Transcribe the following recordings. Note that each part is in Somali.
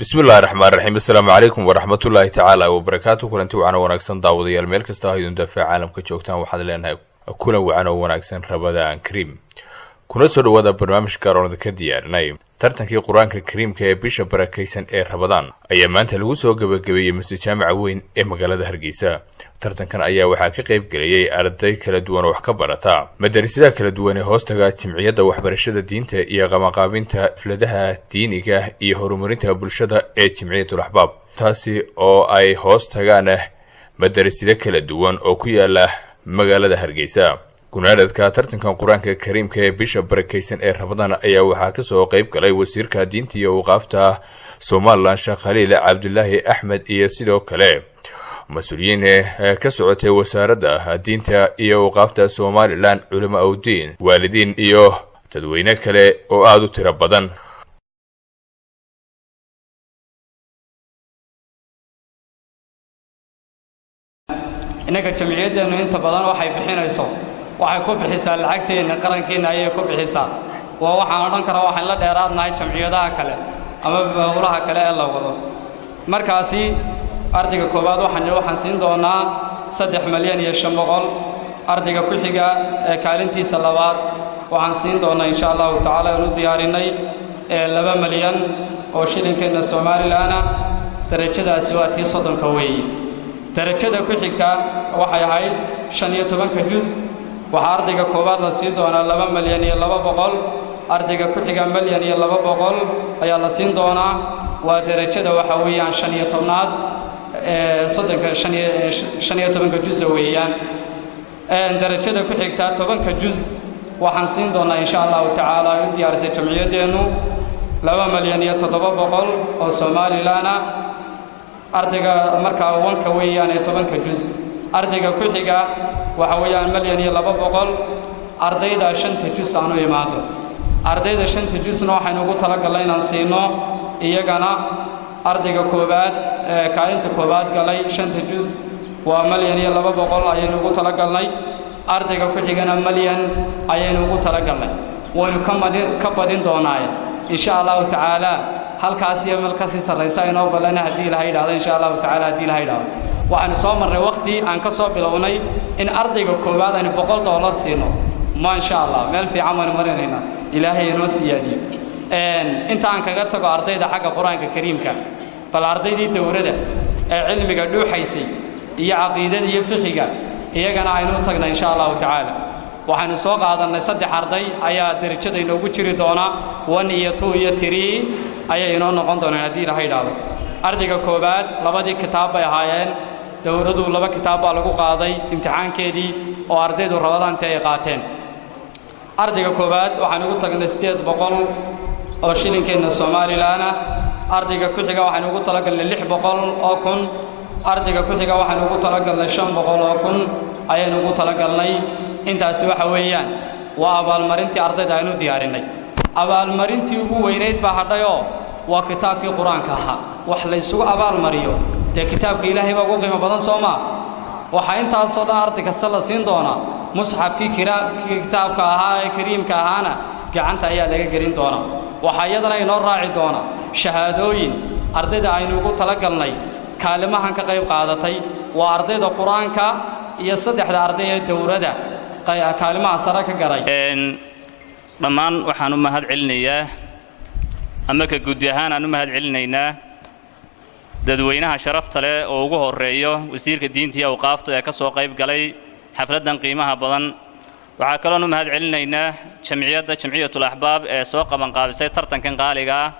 بسم الله الرحمن الرحيم. السلام عليكم ورحمة الله تعالى وبركاته. كلنتي وعنا وناكسن داوديال meel kasta oo idin dafaa caalamka joogtaan waxaad leenahay kuna wacan oo wanaagsan Ramadaan Kariim. kuna soo dhawaada barnaamijka Qaranada ka diyaarinay tartankii Quraanka Kariimka ee bisha barakeysan ee Ramadaan ayaa maanta lagu soo gabagabeeyay masjid jaamaca weyn ee magaalada Hargeysa. tartankan ayaa waxaa ka qayb galay arday kala duwan oo wax ka barata madrasadaha kala duwan ee hoostaga Jimciyadda Waxbarashada Diinta iyo qabanqaabinta xafladaha diiniga iyo horumarinta bulshada ee Jimciyatul Ahbaab, taasi oo ay hoostagaan madrasado kala duwan oo ku yaala magaalada Hargeysa. gunaadadka tartankan Quraanka Kariimka ee bisha barakeysan ee Ramadaan ayaa waxaa ka soo qayb galay wasiirka diinta iyo waqaafta Soomaaliland Sheekh Khaliil Cabdullaahi Axmed iyo sidoo kale mas'uuliyiin ka socotay wasaaradda diinta iyo waqaafta Soomaaliland, culimo u diin, waalidiin iyo dadweyne kale oo aad u tiro badan. inaga jamciyadeenu inta badan waxay bixinayso waxay ku bixisaa lacagteena qarankeena ayay ku bixisaa. waxaan odhan karaa waxaan la dheeraadnahay jamciyadaha kale ama howlaha kale ee la wado. markaasi ardayga koobaad waxaan siin doonaa 3 milyan iyo 500. ardayga ku xiga ee kaalintiisa labaad waxaan siin doonaa insha Allah taala inuu diyaarinay 2 milyan oo shilinkeena Soomaaliland. darajadaasi waa tii 30 weeye. darajada ku xigta waxay ahayd 15 juz. waxa ardayga koobaad la siin doonaa 2 milyan iyo 200. ardayga ku xiga milyan iyo 200 ayaa la siin doonaa. waa darajada waxa weeyaan 15aad 15 juz weeyaan. darajada ku xigta 10 juz waxaan siin doonaa insha Allah taala u diyaarisay jamciyadeenu 2 milyan iyo 700 oo Soomaaliland. ardayga markaa wanka weeyaan 10 juz. ardayga ku xiga waxa weeyaan milyan iyo 200. ardayda 5 juz aanu imaado. ardayda 5 juzna waxaan ugu talagalnay inaan siino iyagana ardayga koobaad kaalinta koobaad galay 5 juz waa milyan iyo 200 ayaan ugu talagalnay. ardayga ku xigana milyan ayaan ugu talagalnay. waanu ka badin doonaa insha Allah taala. halkaas iyo meel ka sii sareysa inoo balana hadii la hayraado insha Allah taala hadii la hayraado. waxaan soo marnay waqti aan ka soo bilownay in ardayga koobaad aan $100 siino. ma insha Allah meel fiican waan marinayna ilaahay inoo siyaadiyo. inta aan kaga tago ardayda xagga Quraanka Kariimka bal ardaydii dawladda ee cilmiga dhuuxaysay iyo aqoonta iyo fiqiga iyagana aynu tagnaa insha Allah taala. waxaan soo qaadanay 3 arday ayaa darajada inoogu jiri doona 1 iyo 2 iyo 3 ayay inoo noqon doonaan hadii la hayraado. ardayga koobaad labadii kitaab bay ahaayeen. dawladdu 2 kitaab baa lagu qaaday imtixaankeedii oo ardaydu Ramadaan ay qaateen. ardayga koobaad waxaan ugu tagnay 800 oo shilinkeena Soomaaliland. ardayga ku xiga waxaan ugu talagalnay 600 oo kun. ardayga ku xiga waxaan ugu talagalnay 500 oo kun ayaan ugu talagalnay. intaasi waxa weeyaan waa abaalmarintii ardayda aynu diyaarinay. abaalmarintii ugu weyneyd baa hadhayo waa kitaabkii Quraanka ahaa. wax la isugu abaalmariyo de kitaabka Ilaahay baa ugu qiimo badan Sooma. waxa intaas oo dhan ardayga la siin doona musxafkii kitaabka ahaa ee Kariimka ahaana gacanta ayaa laga gelin doona. waxa iyadana inoo raaci doona shahaadooyin ardayda aynu ugu talagalnay kaalimahan ka qayb qaadatay. waa ardayda Quraanka iyo 3 arday ee dawladda kaalimaha sare ka garay. dhammaan waxaan u mahad celinayaa ama ka guud ahaan aan u mahad celinaynaa dadweynaha sharafta leh oo ugu horeeyo wasiirka diinta iyo waqaafta ee ka soo qayb galay xafladan qiimaha badan. waxa kale oo u mahad celinaynaa Jimciyatul Ahbaab ee soo qaban qaabisay tartankan qaaliga.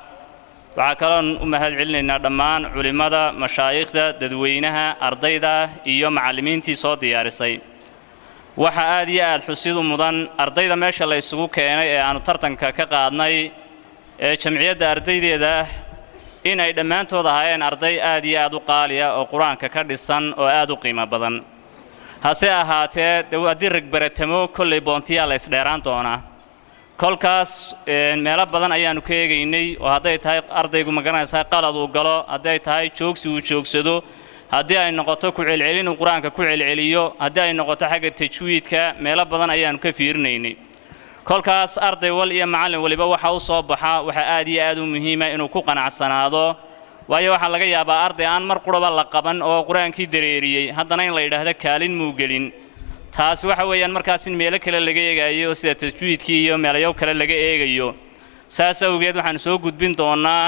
waxa kale oo u mahad celinaynaa dhammaan culimada, mashaayikhda, dadweynaha, ardayda iyo macallimiintii soo diyaarisay. waxa aad iyo aad xusid u mudan ardayda meesha la isugu keenay ee aanu tartanka ka qaadnay ee jamciyadda ardaydeeda in ay dhammaantood ahaayeen arday aad iyo aad u qaaliya oo Quraanka ka dhisan oo aad u qiimo badan. hase ahaatee haddii rag baratamo kolley boontiya la isdheeraan doonaa. kolkaas meelo badan ayaanu ka eegaynay oo hadday tahay ardaygu magaranaysa qalad uu galo, hadday tahay joogsi uu joogsado, haddii ay noqoto ku celcelin uu Quraanka ku celceliyo, haddii ay noqoto xagga tajwiidka meelo badan ayaanu ka fiirinaynay. kolkaas arday wal iyo macallin waliba waxa uu soo baxa waxa aad iyo aad u muhiim ah inuu ku qanacsanaado waayo waxaa laga yaabaa arday aan mar quraba la qaban oo quraankii dareeriyay haddana in la yiraahdo kaalin muu gelin taas waxa weeyaan markaas in meelo kale laga eegayo sida tajwiidkii iyo meelayo kale laga eegayo saas awgeed waxaan soo gudbin doonaa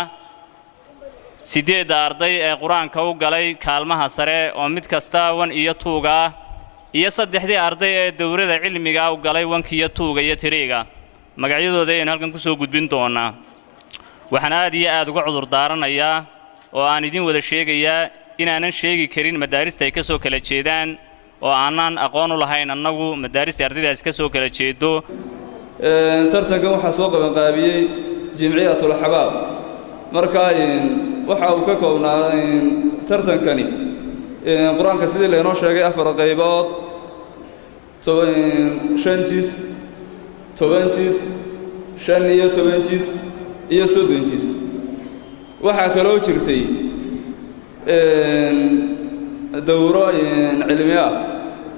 8 arday ee quraanka u galay kaalmaha sare oo mid kasta 1 iyo 2 iyo 3 arday ee dawrada cilmiga u galay 1 iyo 2 iyo 3 magacyadooda ayaan halkan ku soo gudbin doonaa waxaan aad iyo aad uga cudur daaranayaa oo aan idin wada sheegayaa inaanan sheegi karin madaarista ay ka soo kala jeedaan oo aanan aqoon u lahayn annagu madaarista ardaydaas ka soo kala jeedo tartanka waxa soo qaban qaabiyay jimciyatul ahbaab marka waxa uu ka koobnaa tartankani quraanka sidii leenoo sheegay 4 qaybood 5 jis 10 jis 5 iyo 10 jis iyo 30 jis waxa kale oo jirtay dawro cilmiya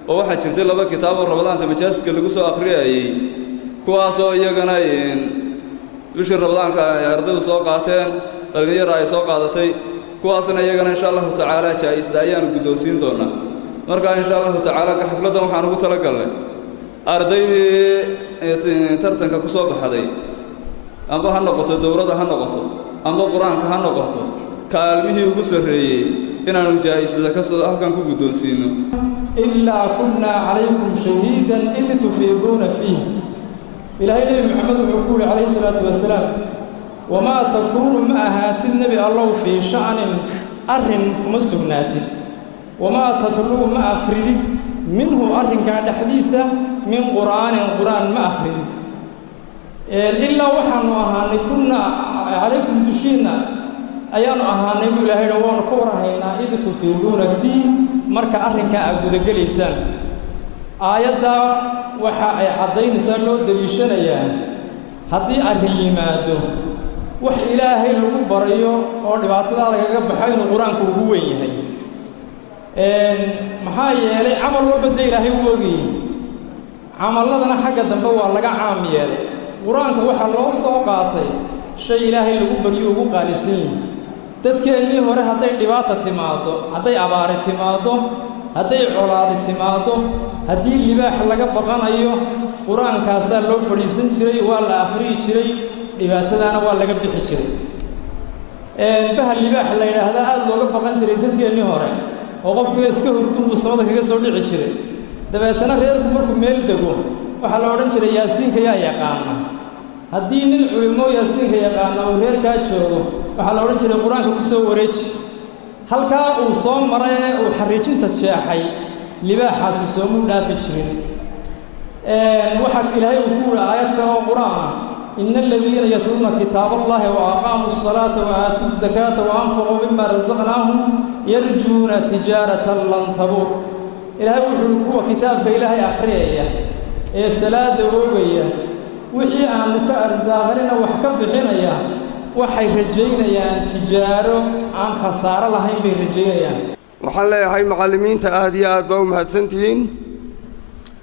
oo waxa jirtay 2 kitaab oo Ramadaanta majaaska lagu soo akhriyay kuwaas oo iyagana bishii Ramadaanka ay ardaydu soo qaateen dhalinyaro ay soo qaadatay kuwaasna iyagana insha Allah tacaala jaayisda ayaan guddoonsiin doonaa marka insha Allah tacaala xafladan waxaan ugu tala galnay ardaydii tartanka ku soo baxday amba ha noqoto dawladda ha noqoto amba quraanka ha noqoto kaalmihii ugu sareeyay inaanu jaayisda ka soo halkan ku guddoonsiino illa kunna alaykum shahidan id tufiduna fihi ilaahay Muhammad wuxuu ku alayhi salatu wasalaam wama takunu ma ahati nabi Allah fi sha'nin arrin kuma sugnaatin wama tatlu ma akhridi minhu arrinka dhaxdiisa min quraan ma akhridi illa waxaanu ahaanay kunna alaykum dushina ayaanu ahaanay ilaahay waan ku warahaynaa id tufiduna fi marka arrinka aad guda galeysaan aayada waxa ay cadaynaysaa loo daliishanayaan haddii arrin yimaado wax ilaahay lagu barayo oo dhibaatada laga baxay inuu quraanku ugu weyn yahay maxaa yeelay amal walba ilaahay uu ogiyay amaladana xagga dambe waa laga caam yeelay quraanka waxa loo soo qaatay shay ilaahay lagu bariyo ugu qaalisan dadkeenii hore hadday dhibaato timaado hadday abaar timaado hadday colaad timaado haddii libaax laga baqanayo quraankaas loo fariisan jiray waa la akhriyi jiray dhibaatadana waa laga bixi jiray bahal libaax la yiraahdo aad looga baqan jiray dadkeenii hore oo qofka iska hurdundu samada kaga soo dhici jiray dabeetana reerku markuu meel dego waxa la oran jiray yaasiinka yaa yaqaana haddii nin culimo yaasiinka yaqaana oo reerka joogo waxa la oran jiray quraanka ku soo wareeji halka uu soo maray oo xariijinta jeexay libaaxaasi soo mu dhaafi jirin waxa ilaahay uu ku yiri aayadka oo quraan innal ladina yatluna kitaaballahi wa aqamus salata wa atuz zakata wa anfaqu mimma razaqnahum yarjuna tijaratan lan tabur ilaahay wuxuu kuwa kitaabka ilaahay akhriyaya ee salaada oogaya wixii aan ka arsaaqarina wax ka bixinaya waxay rajaynayaan tijaaro aan khasaaro lahayn bay rajaynayaan waxaan leeyahay macallimiinta aad iyo aad baa u mahadsantihiin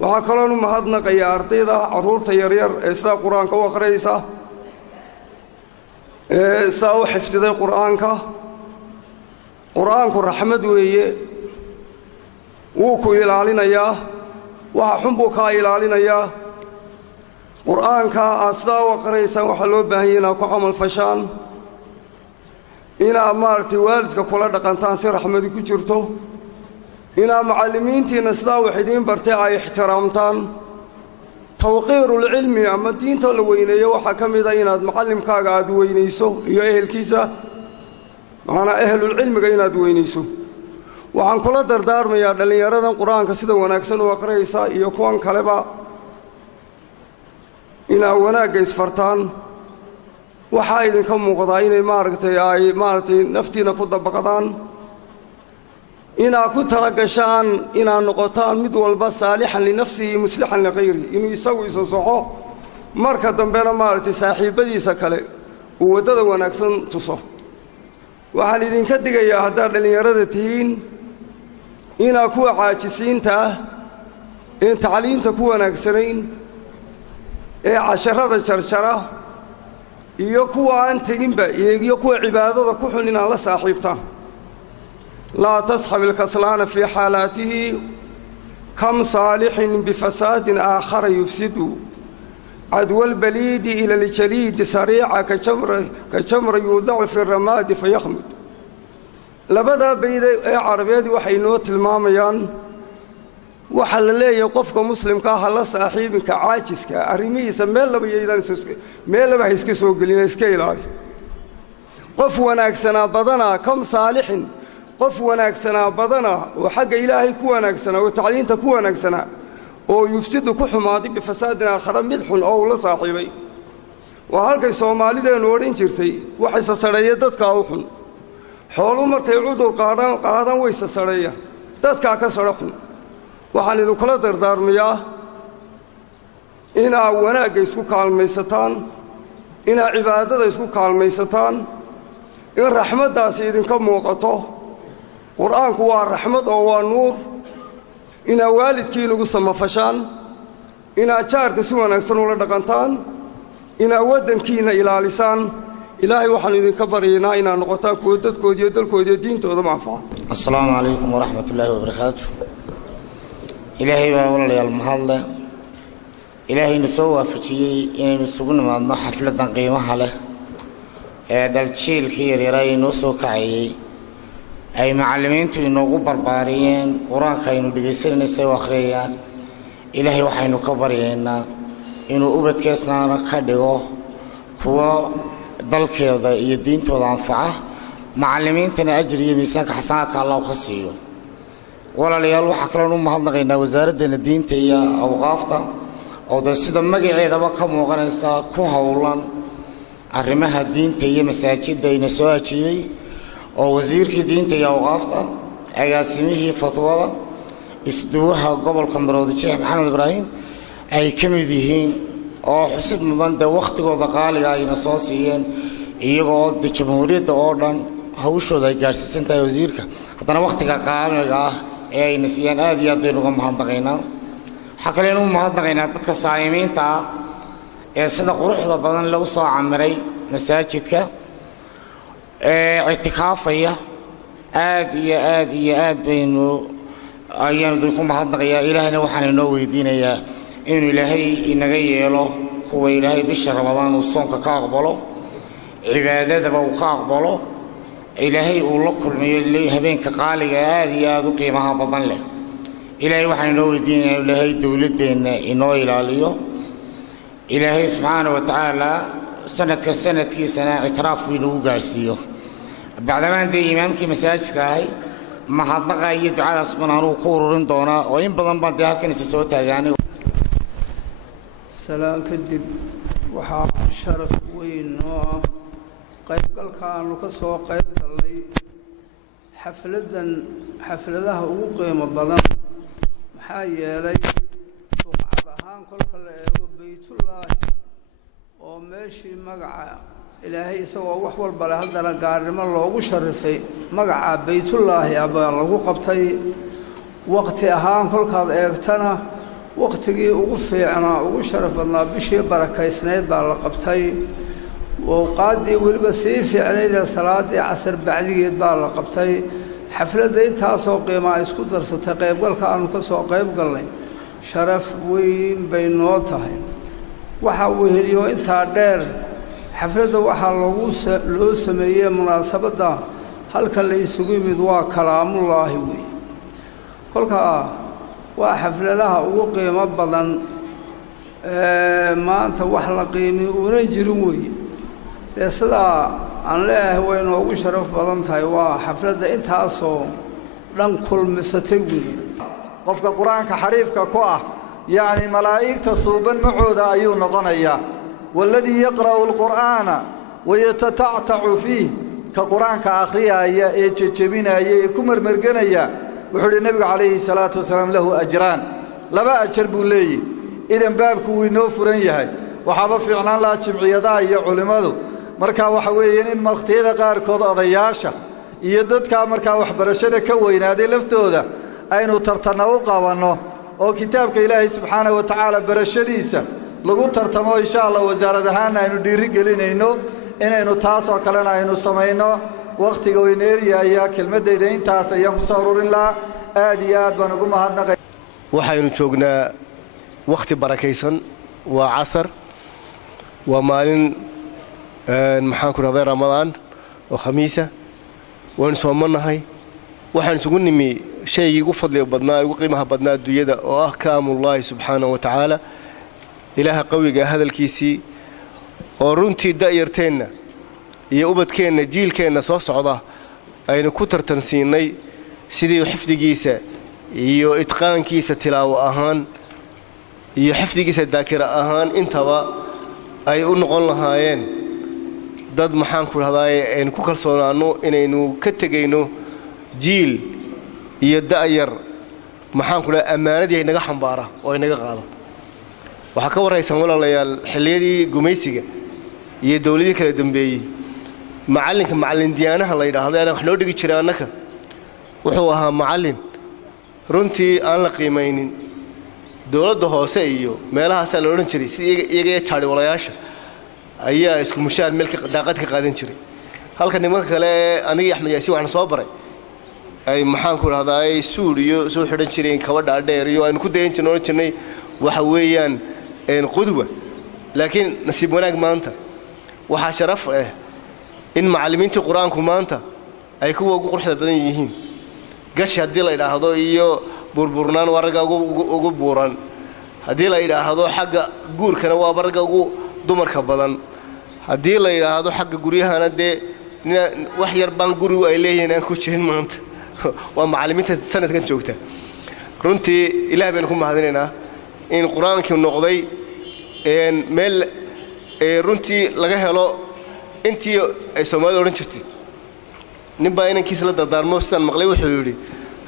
waxaa kaloo u mahadnaqayaa ardayda caruurta yaryar ee sida quraanka u akhriyaysa ee sida u xifdiday quraanku raxmad weeye wuu ku ilaalinayaa waxa xun buu ka ilaalinayaa quraanka asda u akhriyaysa waxa loo baahan yahay ku amal fashaan ina maartii waalidka kula dhaqantaan si raxmadu ku jirto ina macallimiintiina sida waxidiin bartay ay ixtiraamtaan tawqiirul ilmi ama diinta la weyneeyo waxa kamid ah inaad macallimkaaga aad weyneyso iyo ehelkiisa ana ehlul ilmiga inaad weyneyso waxaan kula dardaarmayaa dhalinyaradan quraanka sida wanaagsan u akhriyaysa iyo kuwan kaleba ina wanaagga isfartaan waxa idinka muuqdaa inay maaragtay naftiina ku dabaqadaan ina ku tala gashaan ina noqotaan mid walba saalixan li nafsihi muslihan li ghayri inuu isagu isasoxo marka dambena maaragtay saaxiibadiisa kale uu wadada wanaagsan tuso waxaan idinka digayaa haddaad dhalinyarada tihiin ina ku caajisiinta in tacliinta ku wanaagsanayn ee casharada jarjara iyo kuwa aan teginba iyo kuwa cibaadada ku xun inaan la saaxiibtaan laa tasxab ilkaslaana fii xaalaatihi kam saalixin bifasaadin aakhara yufsidu cadwa albaliidi ila aljaliidi sariica ka jamra yuudacu fi ramaadi fayakhmud labadaa bayda ee carabeed waxay noo tilmaamayaan waxa la leeyahay qofka muslimka ah la saaxiibinka caajiska arrimihiisa meel laba iska soo gelin iska ilaali qof wanaagsana badana kam saalixin qof wanaagsana badana oo xagga ilaahay ku wanaagsana oo tacliinta ku wanaagsana oo yufsidu ku xumaaday bifasaadina aakhara mid xun oo la saaxiibay waa halkay Soomaalideenu oran jirtay waxay sasareeyay dadka u xun xoolo markay cudur qaadan way sasareeyay dadka ka saraxun waxaan idin kula dardaarmayaa inaa wanaagga isku kaalmaysataan inaa cibaadada isku kaalmaysataan in raxmaddaasi idinka muuqato qur'aanku waa raxmad oo waa nuur inaa waalidkiin ugu samafashaan inaa jaarka si wanaagsan ula dhaqantaan inaa waddankiina ilaalisaan ilaahay waxaan idinka baryaynaa inaa noqotaan kuwa dadkooda iyo dalkooda iyo diintooda manfaca assalaamu calaykum waraxmatullaahi wabarakaatu ilaahay baa walaalayaal mahadle ilaahayna soo waafajiyey inaynu isugu nimaadno xafladdan qiimaha leh ee dhaljiilkii yaryaraa inoo soo kacayey ay macallimiintu inoogu barbaariyeen qur-aanka aynu dhegaysanayna say u akhriyayaan ilaahay waxaynu ka baryaynaa inuu ubadkeesnaana ka dhigo kuwa dalkeeda iyo diintooda anfaca macallimiintana ajir iyo miisaanka xasanaadka allah ka siiyo walaalayaal waxaa kaloon u mahadnaqaynaa wasaaraddeena diinta iyo awqaafta oo dee sida magaceedaba ka muuqanaysa ku howlan arrimaha diinta iyo masaajidda ayna soo ajiibay oo wasiirkii diinta iyo awqaafta agaasimihii fatwada isduwaha gobolka maroodi sheekh maxamed ibraahim ay ka mid yihiin oo xusid mudan dee wakhtigooda qaaliga ayna soo siiyeen iyagoo de jamhuuriyadda oo dhan hawshooda ay gaadhsiisan tahay wasiirka haddana wakhtiga qaaliga ah ee ayna siiyaan aad iyo aad baynu uga mahadnaqaynaa waxaa kaleynu u mahadnaqaynaa dadka saa'imiinta ah ee sida quruxda badan lagu soo camiray masaajidka ee ictikaafaya aad iyo aad iyo aad baynu ayaanu idinku mahadnaqayaa ilaahayna waxaan inoo weydiinayaa inuu ilaahay inaga yeelo kuwa ilaahay bisha ramadaan uu soonka ka aqbalo cibaadadaba uu ka aqbalo ilaahay uu la kulmiyo habeenka qaaliga aad iyo aad u qiimaha badan leh ilaahay waxaan inoo weydiinayaa ilaahay dowladdeenna inoo ilaaliyo ilaahay subxaana wa tacaala sanadka sanadkiisana ictiraaf uu inagu gaadhsiiyo bacdamaan dee imaamkii masaajidka ahay mahadnaqa iyo ducadaas baan anugu ku ururin doonaa oo in badan baan dee halkan isa soo taagaanay salaan kadib waxaa sharaf weyn oo ah qaybgalka aanu ka soo qayb gallay xafladaha ugu qiimo badan maxaa yeelay duqcad ahaan kolka la eego baytullaahi oo meeshii magaca ilaahay isagoo wax walba leh haddana gaarnimo loogu sharifay magaca baytullaahi abaa lagu qabtay waqti ahaan kolkaad eegtana waqtigii ugu fiicnaa ugu sharaf badnaa bishii barakaysnayd baa la qabtay wowqaaddii weliba sii fiicnayd ee salaaddii casar bacdigeed baa la qabtay xafladda intaasoo qiimaa isku darsatay qaybgalka aanu ka soo qayb gallay sharaf weyn bay noo tahay waxaa weheliyo intaa dheer xafladda waxaa loo sameeyey munaasabadda halka la isugu yimid waa kalaamullaahi weeye kolkaa waa xafladaha ugu qiimo badan maanta wax la qiimiyo uunan jirin weeye dee sidaa aan leeyahay way noogu sharaf badan tahay waa xafladda intaasoo dhan kulmisatay weeye qofka qur-aanka xariifka ku ah yacni malaa'igta suuban macooda ayuu noqonayaa waaladii yaqra'u alqur'aana wayatatactacu fiih ka qur-aanka akhriyaaya ee jejebinaya ee ku marmarganaya wuxuu idhi nebigu calayhi salaatu wasalaam lahu ajraan laba ajar buu leeyihi idan baabku wuu inoo furan yahay waxaaba fiicnaan lahaa jimciyadaha iyo culimmadu markaa waxa weeyeen in wakhtiyada qaarkood odayaasha iyo dadkaa markaa waxbarashada ka weynaaday laftooda aynu tartanna u qabanno oo kitaabka ilaahay subxaanahu wa tacaala barashadiisa lagu tartamo insha allah wasaarad ahaanna aynu dhiiri gelinayno inaynu taasoo kalena aynu samayno wakhtiga weyneeryaaya kelmaddayda intaas ayaan ku soo ururin lahaa aad iyo aad baan ugu mahadnaqay waxaynu joognaa wakhti barakaysan waa casar waa maalin maxaan ku dhahday ramadaan oo khamiisa waanu soomanahay waxaan isugu nimi shaygii ugu fadliga badnaa ugu qiimaha badnaa adduunyada oo ah kaamullaahi subxaanahu wa tacaala ilaaha qawiga hadalkiisii oo runtii da'yarteenna iyo ubadkeenna jiilkeenna soo socda aynu ku tartansiinnay sidii xifdigiisa iyo idqaankiisa tilaawo ahaan iyo xifdigiisa daakira ahaan intaba ay u noqon lahaayeen dad maxaan ku dhahdaay aynu ku kalsoonaanno inaynu ka tegayno jiil iyo da'yar maxaan ku dhahay ammaanadii naga xambaara oo inaga qaada waxaa ka warraysan walaalayaal xilliyadii gumaysiga iyo dawladii kala dambeeyey macallinka macallin diyaanaha la yidhaahdo ana wax noo dhigi jiray annaka wuxuu ahaa macallin runtii aan la qiimaynin dawladda hoose iyo meelahaasaa la odhan jiray si iyaga iyo jaadhi walayaasha ayaa isku mushaar meel daaqad ka qaadan jiray halka nimanka kale anigii axmed yaasiin waxaan soo baray ay maxaan ku dhahdaa ay suul iyo soo xidhan jireen kabadha dheer iyo aynu ku dayan jirnay oran jirnay waxa weeyaan qudwa laakiin nasiib wanaag maanta waxaa sharaf ah in macallimiintii qur-aanku maanta ay kuwa ugu quruxda badan yihiin gashi haddii la yidhaahdo iyo burburnaan waa ragga ugu buuran haddii la yidhaahdo xagga guurkana waa ragga ugu dumarka badan haddii la yidhaahdo xagga guryahana dee wax yar baan gurigu ay leeyihiin aan ku jirin maanta waa macallimiinta sanadkan joogta runtii ilaah baynu ku mahadinaynaa in qur-aankii noqday meel runtii laga helo intii ay soomaalida odhan jirtay nin baa inankiisa la dardaarmo sidaan maqlay wuxuu yidhi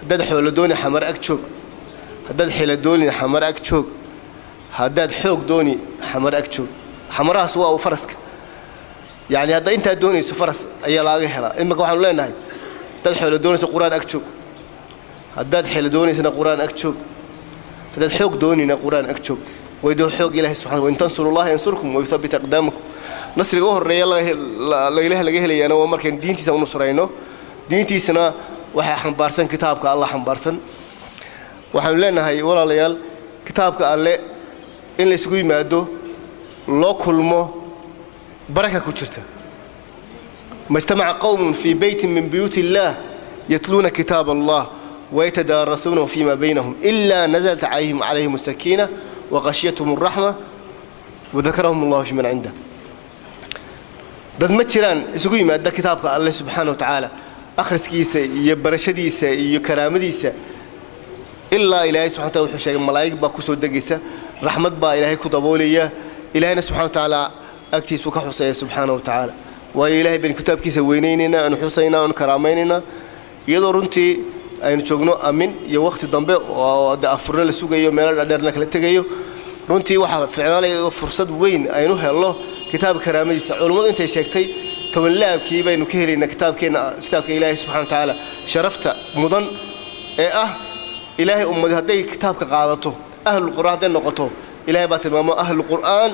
haddaad xoolo dooni xamar ag joog haddaad xila dooni xamar ag joog haddaad xoog dooni xamar ag joog xamarahaas waa faraska yacni hadda intaad doonayso faras ayaa laaga helaa imika waxaanu leenahay haddaad xoolo doonayso qur-aan ag joog haddaad xila doonaysana qur-aan ag joog haddaad xoog doonina qur-aan ag joog waydo xoog ilaahay subxaanahu wa in tansurullaha yansurkum wa yuthabbit aqdaamakum nasriga u horreeya ilaah laga helayaana waa markaynu diintiisa u nusrayno diintiisana waxay xambaarsan kitaabka allah xambaarsan waxaanu leenahay walaalayaal kitaabka alle in la isugu yimaado loo kulmo baraka ku jirta majtamaca qowmun fii beytin min buyuuti illaah yatluuna kitaab allah wayatadaarasuunahu fiima baynahum ilaa nazalat calayhim asakiina waqashiyatuhum alraxma wadakarahum allahu fi man cindah dad ma jiraan isugu yimaada kitaabka alle subxaana wa tacaala akhriskiisa iyo barashadiisa iyo karaamadiisa ilaa ilaahay subxana wataala wuxuu sheegay malaa'ig baa ku soo degaysa raxmad baa ilaahay ku daboolaya ilaahayna subxana wa tacaala agtiisuu ka xuseeya subxaana wa tacaala waayo ilaahay baynu kitaabkiisa weynaynaynaa aanu xusaynaa aanu karaamaynayna iyadoo runtii aynu joogno amin iyo wakhti dambe oo de afurna la sugayo meelo dhadheer la kala tegayo runtii waxaa ficnaanaya fursad weyn aynu helno kitaabka karaamadiisa culummadu intay sheegtay tobanlaabkii baynu ka helaynaa kitaabka ilaahay subxana wa tacaala sharafta mudan ee ah ilaahay ummadi hadday kitaabka qaadato ahlulqur'aan hadday noqoto ilaahay baa tilmaamo ahluqur'aan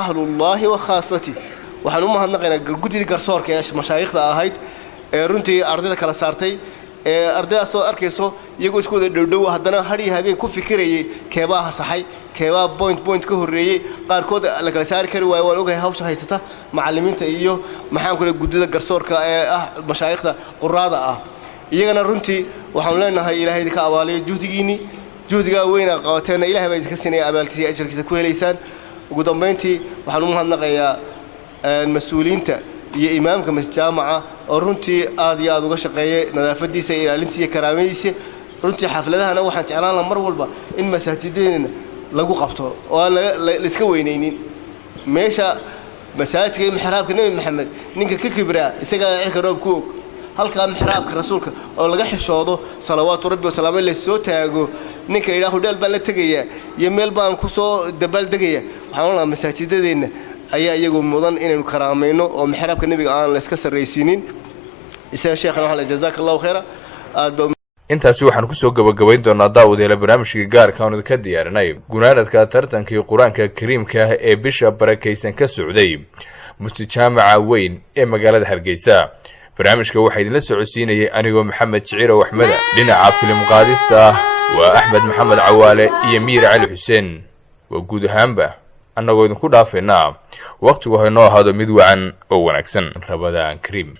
ahlullaahi wa khaasati waxaan u mahadnaqaynaa guddidii garsoorka ee mashaayikhda ahayd ee runtii ardayda kala saartay ee ardaydaasoo arkayso iyagoo isku wada dhowdhow haddana hadhiyo habeen ku fikirayay keebaa hasaxay keebaa point ka horreeyey qaarkood la kala saari kari waayo waan ogahay hawsha haysata macallimiinta iyo maxaan ku leeyahay guddida garsoorka ee ah mashaayikhda quraada ah iyagana runtii waxaanu leenahay ilaahay idinka abaaliyo juhdigaa weyn aa qabateenna ilahay baa idinka siinaya abaalkiisa iyo ajarkiisa ku helaysaan ugu dambayntii waxaan u mahadnaqayaa mas-uuliyiinta iyo imaamka masjaamaca oo runtii aad iyo aad uga shaqeeyay nadaafadiisa iyo ilaalintiisa iyo karaamadiisa runtii xafladahana waxaan jeclaan lahaa mar walba in masaajideena lagu qabto oo aan la iska weynaynin meesha masaajidka iyo mixraabka nebi maxamed ninka ka kibraa isagaa cirka roob ku og halkaa mixraabka rasuulka oo laga xishoodo salawaatu rabbi wasalaamu la soo taago ninka yidhaah hudheel baan la tegayaa iyo meel baan ku soo dabaaldegaya waxaan lahaa masaajidadeenna ayaa iyagu mudan inaynu karaamayno oo mixraabka nebiga aan la iska sarraysiinin isaga sheekhana waxaa la jazaaka allahu khayra aad baa intaasi waxaan kusoo gabagabayn doonaa daawadayaal barnaamijkii gaarka aan idinka diyaarinay gunaanadka tartankii qur-aanka kariimka ah ee bisha barakaysan ka socday mustajaamaca weyn ee magaalada Hargeysa. barnaamijka waxaa idinla socodsiinayay anigoo Maxamed Jiciiro Axmed dhinaca filim qaadista waa Axmed Maxamed Cawaale iyo Miir Cali Xuseen. waa guud ahaanba annagoo idinku dhaafeynaa waqtigu ha inoo ahaado mid wacan oo wanaagsan. Rabadaan Kariim.